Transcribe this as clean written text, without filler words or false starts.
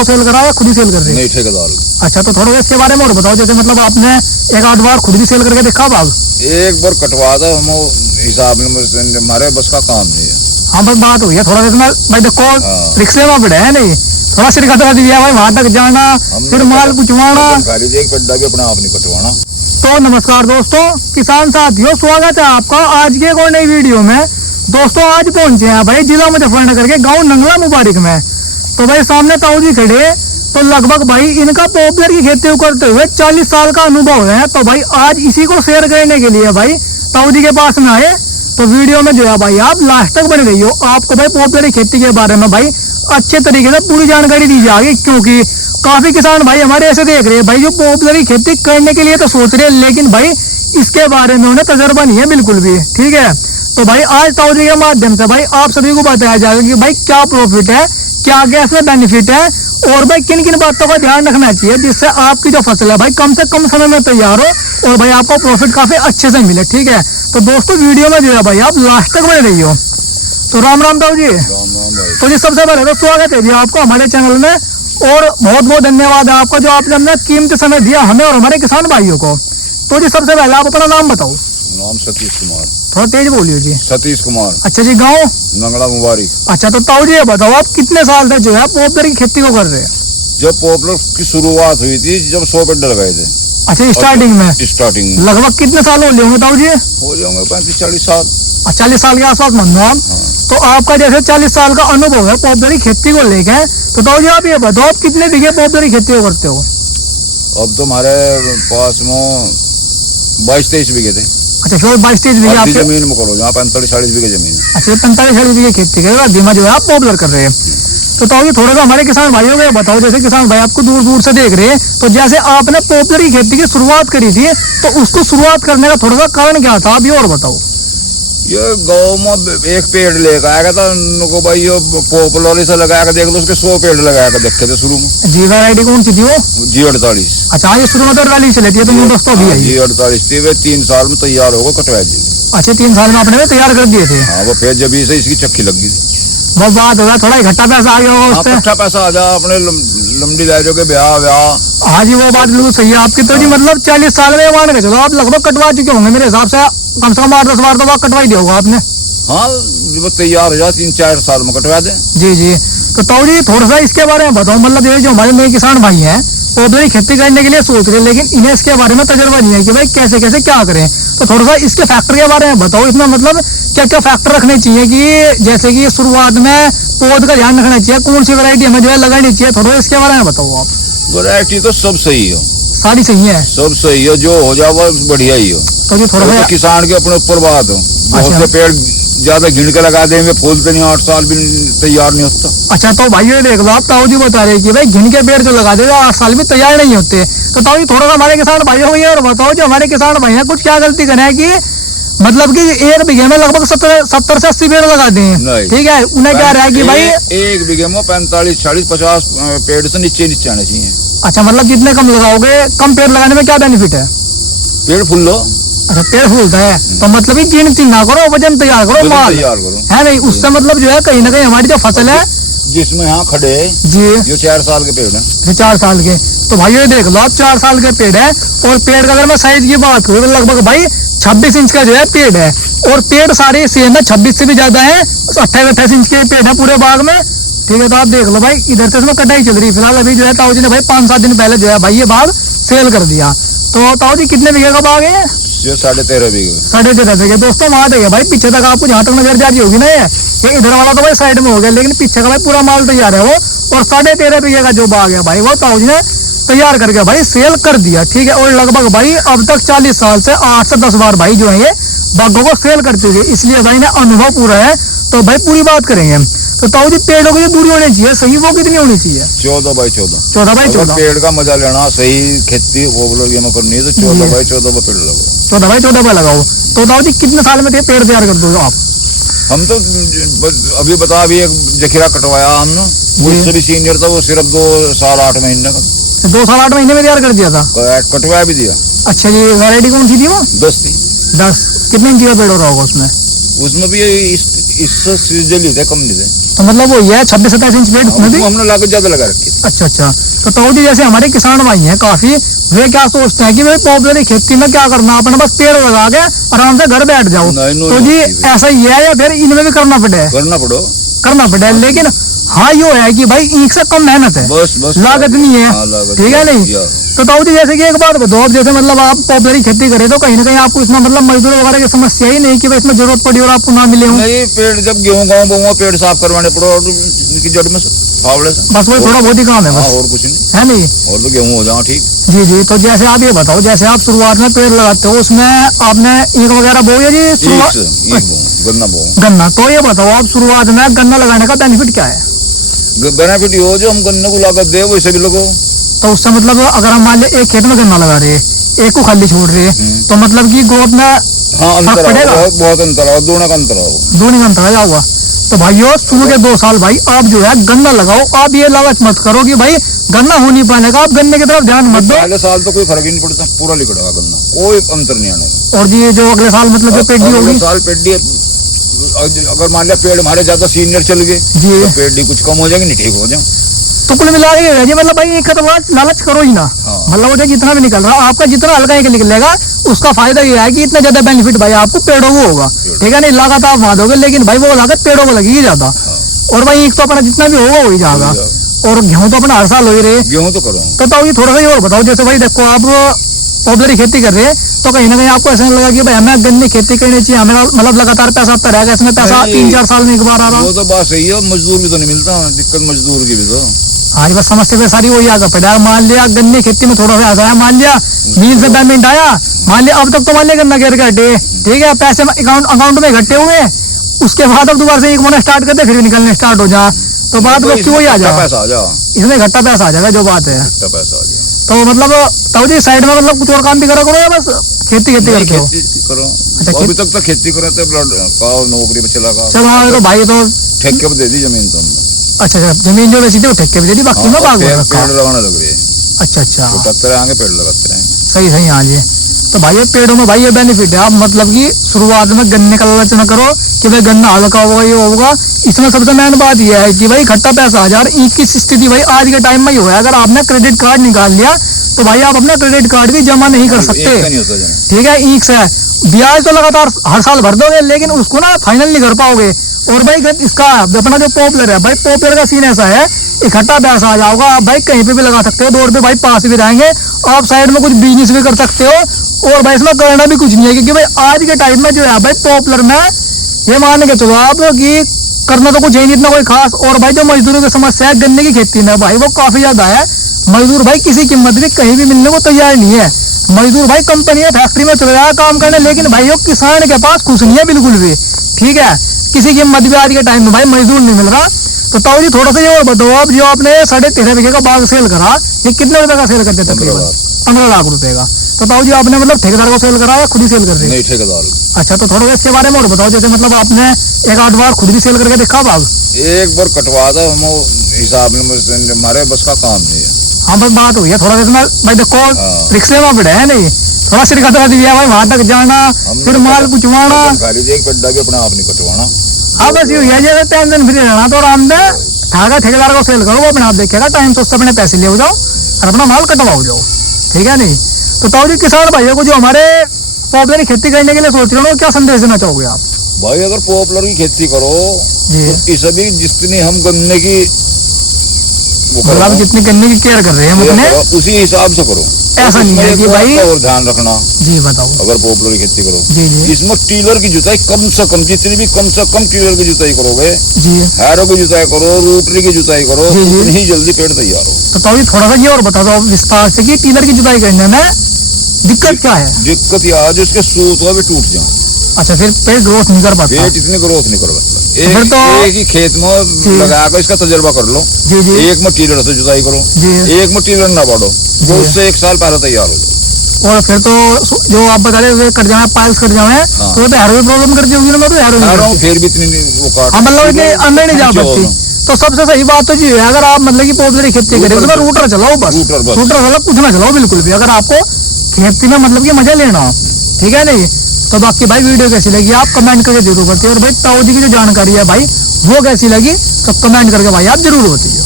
को सेल करा या खुद ही सेल कर रहे हैं? नहीं, ठेकेदार। अच्छा, तो थोड़ा इसके बारे में और बताओ। जैसे मतलब आपने एक आध बार खुद भी सेल करके देखा बाग? एक बार कटवा था हम, हिसाब में हमारे बस का काम नहीं है। हाँ, बस बात हुई है थोड़ा इसमें भाई। देखो रिक्शे में पड़े है नहीं, थोड़ा सिर खतरा दिया भाई, वहां तक जाना फिर माल पुचवाना, एक गड्ढा भी अपने आप नहीं कटवाना। तो नमस्कार दोस्तों, किसान साथियों, स्वागत है आपका आज के एक और नई वीडियो में। दोस्तों आज पहुंचे हैं भाई जिला मुजफ्फरनगर के गांव नंगला मुबारक में। तो भाई सामने ताऊ जी खड़े, तो लगभग भाई इनका पॉपुलर की खेती करते हुए 40 साल का अनुभव है। तो भाई आज इसी को शेयर करने के लिए भाई ताऊ जी के पास में आए। तो वीडियो में जो है भाई आप लास्ट तक बन गई हो, आपको भाई पॉपुलर की खेती के बारे में भाई अच्छे तरीके से पूरी जानकारी दी जाएगी। क्योंकि काफी किसान भाई हमारे ऐसे देख रहे हैं भाई जो पॉपुलर की खेती करने के लिए तो सोच रहे हैं, लेकिन भाई इसके बारे में उन्हें तजर्बा नहीं है बिल्कुल भी। ठीक है, तो भाई आज ताऊ जी के माध्यम से भाई आप सभी को बताया जाएगा कि भाई क्या प्रॉफिट है, क्या क्या इसमें बेनिफिट है, और भाई किन किन बातों का ध्यान रखना चाहिए जिससे आपकी जो फसल है भाई कम से कम समय में तैयार हो और भाई आपको प्रॉफिट काफी अच्छे से मिले। ठीक है, तो दोस्तों वीडियो में जो है भाई आप लास्ट तक बने रही हो। तो राम राम ताऊ जी। राम राम भाई। तो जी सबसे पहले तो स्वागत है जी आपको हमारे चैनल में, और बहुत बहुत धन्यवाद है आपका जो आपने अपना कीमती समय दिया हमें और हमारे किसान भाइयों को। तो जी सबसे पहले आप अपना नाम बताओ। नाम सतीश कुमार। थोड़ा तेज बोलिए जी। सतीश कुमार। अच्छा जी, गाँव नंगला मुबारक। अच्छा, तो ताऊ जी ये बताओ आप कितने साल से जो है पॉपुलर की खेती को कर रहे हैं? जब पॉपुलर की शुरुआत हुई थी, जब 100 पेड़ लगाए थे। अच्छा, स्टार्टिंग में लगभग कितने साल हो होंगे ताऊ जी? हो जाएंगे 35-40 साल। 40 साल के आसपास मान लो आप। तो आपका जैसे 40 साल का अनुभव है पॉपुलर की खेती को लेकर, तो ताऊ जी आप ये बताओ आप कितने बीघे पॉपुलर की खेती को करते हो? अब तो हमारे पास में 22-23 बीघे थे। अच्छा, 22-23 बीघे आपकी जमीन में करो, जहाँ 45-40 बीघे जमीन है। अच्छा, 45-40 बीघे खेती करेगा धीमा जो है आप पॉपुलर कर रहे हैं। तो ताऊ जी थोड़ा सा हमारे किसान भाइयों को बताओ, जैसे किसान भाई आपको दूर दूर से देख रहे हैं, तो जैसे आपने पॉपुलर की खेती की शुरुआत करी थी, तो उसको शुरुआत करने का थोड़ा सा कारण क्या था, आप ये और बताओ। ये गाँव में एक पेड़ लेकर आया था उनको भाई, ये पॉपुलर से लगाया कर देख लो, उसके 100 पेड़ लगाया कर देखे थे शुरू में। जी वैरायटी कौन सी थी वो? G48। अच्छा, ये शुरू में तो 48 चली थी, तो न्यू दोस्तों भी है G48 थी, वे 3 साल में तैयार होगा कटवा दी। अच्छा, 3 साल में आपने तैयार कर दिए थे? हाँ, वो फिर जब से इसकी चक्की लग गई थी। बहुत बात होगा, थोड़ा इकट्ठा पैसा आ गया होगा उससे। अच्छा पैसा आ जा अपने लंबी ले जाओगे ब्याह। हाँ जी, वो बात बिल्कुल सही है आपकी। तो जी मतलब 40 साल में मान के चलो आप लगभग कटवा चुके होंगे मेरे हिसाब से, कम से कम 8-10 बार तो कटवा ही दिया होगा आपने। हाँ, वो तैयार हो जाए 3-4 साल में कटवा दे। जी जी, तो ताऊ जी थोड़ा सा इसके बारे में बताओ। मतलब ये जो हमारे नए किसान भाई हैं पॉपुलर खेती करने के लिए सोच रहे हैं, लेकिन इन्हें इसके बारे में तजर्बा नहीं है कि भाई कैसे कैसे क्या करें, तो थोड़ा सा इसके फैक्टर के बारे में बताओ। इसमें मतलब क्या क्या फैक्टर रखने चाहिए कि जैसे कि शुरुआत में पौध का ध्यान रखना चाहिए, कौन सी वैरायटी हमें जो है लगानी चाहिए, थोड़ा इसके बारे में बताओ आप। वैरायटी तो सब सही हो, सारी सही है, सब सही हो, जो हो जाए वो बढ़िया ही हो। तो जी थोड़ा सा किसान के अपने ऊपर बात हो। बहुत से पेड़ ज्यादा गिन के लगा देंगे, फूलते नहीं, 8 साल भी तैयार नहीं होता। अच्छा, तो भाई ये देख लो आप, ताऊ जी बता रहे कि भाई घिन के पेड़ जो लगा देगा 8 साल में तैयार नहीं होते। तो ताऊ जी थोड़ा सा हमारे किसान भाइयों को ये और बताओ, जो हमारे किसान भाई हैं कुछ क्या गलती करें कि मतलब कि 1 बीघे में लगभग 70 से 80 पेड़ लगाते हैं। ठीक है, उन्हें क्या रहा है कि भाई 1 बीघे में 45-40-50 पेड़ से नीचे आने चाहिए। अच्छा, मतलब जितने कम लगाओगे कम पेड़ लगाने में क्या बेनिफिट है? पेड़ फूल लो। अच्छा, पेड़ फूलता है, तो मतलब कि गिनती ना करो, वजन तैयार करो, माल तैयार करो है नहीं, उससे मतलब जो है कहीं ना कहीं हमारी जो फसल है जिसमें यहाँ खड़े जी, ये 4 साल के पेड़ है। 4 साल के, तो भाई ये देख लो आप 4 साल के पेड़ है, और पेड़ का अगर मैं साइज की बात करूँ तो लगभग भाई 26 इंच का जो है पेड़ है, और पेड़ सारे सेम है, 26 से भी ज्यादा है, 28-28 इंच के पेड़ है पूरे बाग में। ठीक है, तो आप देख लो भाई इधर से इसमें कटाई चल रही है फिलहाल। अभी जो है ताऊ जी ने भाई 5-7 दिन पहले जो है भाई ये बाग सेल कर दिया। तो ताऊ जी कितने बीघे का बाग है? 13.5 बीघे। 13.5 बीघे। दोस्तों वहां देखिए भाई पीछे तक आपको जहाँ तक नजर जा रही होगी ना, ये इधर वाला तो भाई साइड में हो गया, लेकिन पीछे का भाई पूरा माल तैयार है वो, और 13.5 बीघे का जो बाग है भाई वो ताऊ जी ने तैयार करके भाई सेल कर दिया। ठीक है, और लगभग भाई अब तक 40 साल से 8 से 10 बार भाई जो है ये बागों को सेल कर चुके, इसलिए भाई ने अनुभव पूरा है। तो भाई पूरी बात करेंगे। तो ताऊ जी पेड़ों की जो दूरी होनी चाहिए सही वो कितनी होनी चाहिए? 14x14। 14x14 पेड़ का मजा लेना सही खेती वो लोग ये करनी है, तो 14x14 पेड़ लगाओ। 14x14 पे लगाओ। तो ताऊ जी कितने साल में पेड़ तैयार कर दो आप? हम तो अभी बता, अभी एक जखीरा कटवाया हमने, वो इससे भी सीनियर था, वो सिर्फ 2 साल 8 महीने का। 2 साल 8 महीने में तैयार कर दिया था? कटवाया भी दिया। अच्छा जी, वैरायटी कौन सी थी वो? 10 थी। 10 कितने इंच का पेड़ हो रहा होगा उसमें? उसमें भी इससे थे, कम नहीं थे। तो मतलब वो ये 26-27 इंच पेड़ उसमें भी हमने लागत ज्यादा लगा रखी थी। अच्छा अच्छा। तो ताऊ जी जैसे हमारे किसान भाई हैं काफी, वे क्या सोचते हैं कि भाई पॉपुलर खेती में क्या करना, अपने बस पेड़ लगा के आराम से घर बैठ जाओ। नहीं, तो जी ऐसा ही है या फिर इनमें भी करना पड़े? करना पड़े, लेकिन हाँ यो है कि भाई ईख से कम मेहनत है, बस लागत नहीं है। ठीक है नहीं? तो ताऊ जी जैसे कि एक बात बताओ, अब जैसे मतलब आप पॉपुलर खेती करें तो कहीं ना कहीं आपको इसमें मतलब मजदूर वगैरह की समस्या ही नहीं कि भाई इसमें जरूरत पड़ी और आपको ना मिले हो? नहीं, पेड़ जब गेहूं गाँव बोऊंगा पेड़ साफ करवाने पड़ो और इनकी जड़ में फावड़े से, बस वही थोड़ा बहुत ही काम है बस, और कुछ नहीं है नहीं? और तो गेहूं हो जाओ ठीक। जी जी। तो जैसे आप ये बताओ, जैसे आप शुरुआत में पेड़ लगाते हो उसमें आपने ईख वगैरह बोई है जी? गन्ना। तो ये बताओ आप शुरुआत में गन्ना लगाने का बेनिफिट क्या है? बेनिफिट हो जो हम गन्ने को लागत दे वैसे भी लोगों। तो उससे मतलब अगर हम मान लिया एक खेत में गन्ना लगा रहे, एक को खाली छोड़ रहे, तो मतलब कि ग्रोथ में अंतर पड़ेगा, बहुत अंतर है, दोनों का अंतर है जाऊगा। तो भाइयों शुरू के 2 साल भाई आप जो है गन्ना लगाओ, आप ये लालच मत करो कि भाई गन्ना हो नहीं पाने का, आप गन्ने की तरफ ध्यान मत दो। पहले साल तो कोई फर्क ही नहीं पड़ता, पूरा लिखड़ेगा गन्ना, कोई अंतर नहीं आने। और जी जो अगले साल मतलब जो पेड़ी होगी, साल पेड़ी अगर मान लिया पेड़ हमारे ज्यादा सीनियर चल गए जी, तो पेड़ी कुछ कम हो जाएगी, नहीं ठीक हो जाए। तो कुल मिला के मतलब भाई एक लालच करो ही ना। मतलब वो जितना भी निकल रहा आपका, जितना हल्का एक निकलेगा उसका फायदा ये है कि इतना ज्यादा बेनिफिट भाई आपको पेड़ों को होगा। ठीक है नहीं? लागत आप वहां दोगे, लेकिन भाई वो लागत पेड़ों को लगेगी ज्यादा। और भाई एक तो अपना जितना भी होगा वही जाएगा। और गेहूं तो अपना हर साल हो ही रहे, गेहूं तो करो। तो ये थोड़ा सा और बताओ, जैसे भाई देखो आप पॉपुलर खेती कर रहे हैं तो कहीं ना कहीं आपको ऐसा नहीं लगा कि भाई हमें गन्ने खेती करनी चाहिए, हमें मतलब लगातार पैसा आता रहेगा इसमें, पैसा 3-4 साल में एक बार आ रहा? वो तो बात सही है, मजदूर भी तो नहीं मिलता, दिक्कत मजदूर की भी तो। हाँ बस समस्या पे सारी वही आगे पड़ा। मान लिया गन्ने खेती में थोड़ा सा ऐसा है, मान लिया 20 से पेमेंट आया, मान लिया अब तक तो मान लिया गन्ना गिर गए, ठीक है, पैसे अकाउंट में इकट्ठे हुए, उसके बाद अब दोबारा से एक महीना स्टार्ट करते फिर निकलने स्टार्ट हो जा, तो बात वक्त वही आ जाएगा, इसमें घट्टा पैसा आ जाएगा, जो बात है। तो मतलब तब जी साइड में मतलब कुछ और काम भी करा करो या बस खेती करते हो? अच्छा, अभी तक तो खेती करो तो नौकरी में चला गया। चलो हाँ, तो भाई तो ठेके पे दे दी जमीन तो। अच्छा, जमीन जो वैसी थी वो ठेके पे दे दी, बाकी में बाग पेड़ लगाने लग रही है। अच्छा, पेड़ लगाते रहेंगे। सही हाँ जी। तो भाई पेड़ों में भाई ये बेनिफिट है, आप मतलब कि शुरुआत में गन्ने का लालच न करो कि भाई गन्ना हल्का होगा ये होगा। इसमें सबसे मेन बात यह है कि भाई खट्टा पैसा 1000 ईख की स्थिति भाई आज के टाइम में ही हुआ है। अगर आपने क्रेडिट कार्ड निकाल लिया तो भाई आप अपना क्रेडिट कार्ड भी जमा नहीं कर सकते। ठीक है, ईख से ब्याज तो लगातार हर साल भर दोगे, लेकिन उसको ना फाइनल नहीं कर पाओगे। और भाई इसका अपना जो पॉपुलर है, भाई पॉपुलर का सीन ऐसा है, इकट्ठा पैसा आ जाओगा, आप भाई कहीं पे भी लगा सकते हो, 2 रुपए भाई पास भी रहेंगे, आप साइड में कुछ बिजनेस भी कर सकते हो। और भाई इसमें करना भी कुछ नहीं है, क्योंकि भाई आज के टाइम में जो है भाई पॉपुलर में ये मान के चलो आप कि करना तो कुछ है नहीं इतना कोई खास। और भाई जो मजदूरों की समस्या है गन्ने की खेती में भाई वो काफी ज्यादा है। मजदूर भाई किसी कीमत भी कहीं भी मिलने को तैयार नहीं है। मजदूर भाई कंपनी या फैक्ट्री में चले जाए काम करने, लेकिन भाई वो किसान के पास कुछ नहीं है बिल्कुल भी। ठीक है, किसी कीमत भी आज के टाइम में भाई मजदूर नहीं मिल रहा। तो ताऊ जी थोड़ा सा ये और बताओ, आप जो आपने 13.5 बीघे का बाग सेल करा, ये कितने रुपए का सेल करते तकरीबन? 15 लाख रुपए का। तो ताऊ जी आपने मतलब ठेकेदार को सेल करा या खुद ही सेल कर रहे? नहीं, ठेकेदार। अच्छा, तो थोड़ा इसके बारे में और बताओ, जैसे मतलब आपने 1-8 बार खुद भी सेल करके देखा बाग? एक बार कटवा दो, हम हिसाब में हमारे बस का काम नहीं है। हाँ बस बात हुई है थोड़ा इसमें भाई, देखो रिक्शे में पड़े है नहीं, थोड़ा सिर कटवा दिया भाई, वहां तक जाना फिर माल कुचवाना, अपने आप नहीं कटवाना। हाँ बस ये है, टेंशन फ्री रहना। तो आराम से ठाका ठेकेदार को सेल करो, वो अपने आप देखेगा, टाइम तो उससे अपने पैसे ले जाओ और अपना माल कटवाओ जाओ। ठीक है नहीं? तो ताऊ जी किसान भाइयों को जो हमारे पॉपुलर खेती करने के लिए सोच रहे हो, क्या संदेश देना चाहोगे आप? भाई अगर पॉपुलर की खेती करो तो इस अभी जितनी हम गन्ने की मतलब जितनी गन्ने की केयर कर रहे हैं हम अपने, उसी हिसाब से करो। ऐसा नहीं है कि भाई और ध्यान रखना जी, बताओ। अगर पॉपुलर की खेती करो जी, इसमें टीलर की जुताई कम से कम, जितनी भी कम से कम टीलर की जुताई करोगे जी, हैरो की जुताई करो, रोटरी की जुताई करो, उतनी ही जल्दी पेड़ तैयार हो। तो ताऊ जी थोड़ा सा ये और बता दो विस्तार से कि टीलर की जुताई करने में दिक्कत क्या है? दिक्कत यह है उसके सूत भी टूट जाए। अच्छा, फिर पेड़ ग्रोथ नहीं कर पाता? पेड़ इतनी ग्रोथ नहीं कर पाता। एक ही खेत में लगा कर इसका तजर्बा कर लो जी, एक में टीलर से जुताई करो जी, एक में टीलर ना बांटो, वो उससे 1 साल पहले तैयार हो जाए। और फिर तो जो आप बता रहे वे कट जाए, पाइल्स कट जाए, तो हैरो भी प्रॉब्लम करती होगी ना? तो फिर भी इतनी वो काट मतलब कि अंदर नहीं जा पाती। तो सबसे सही बात तो ये है, अगर आप मतलब की पॉपुलर खेती करें तो रूटर चलाओ, बस रूटर चलाओ, कुछ ना चलाओ बिल्कुल भी, अगर आपको खेती में मतलब की मजा लेना हो। ठीक है नहीं? तो बाकी भाई वीडियो कैसी लगी आप कमेंट करके जरूर बताइए। और भाई ताऊ जी की जो जानकारी है भाई वो कैसी लगी तो कमेंट करके भाई आप जरूर बताइए।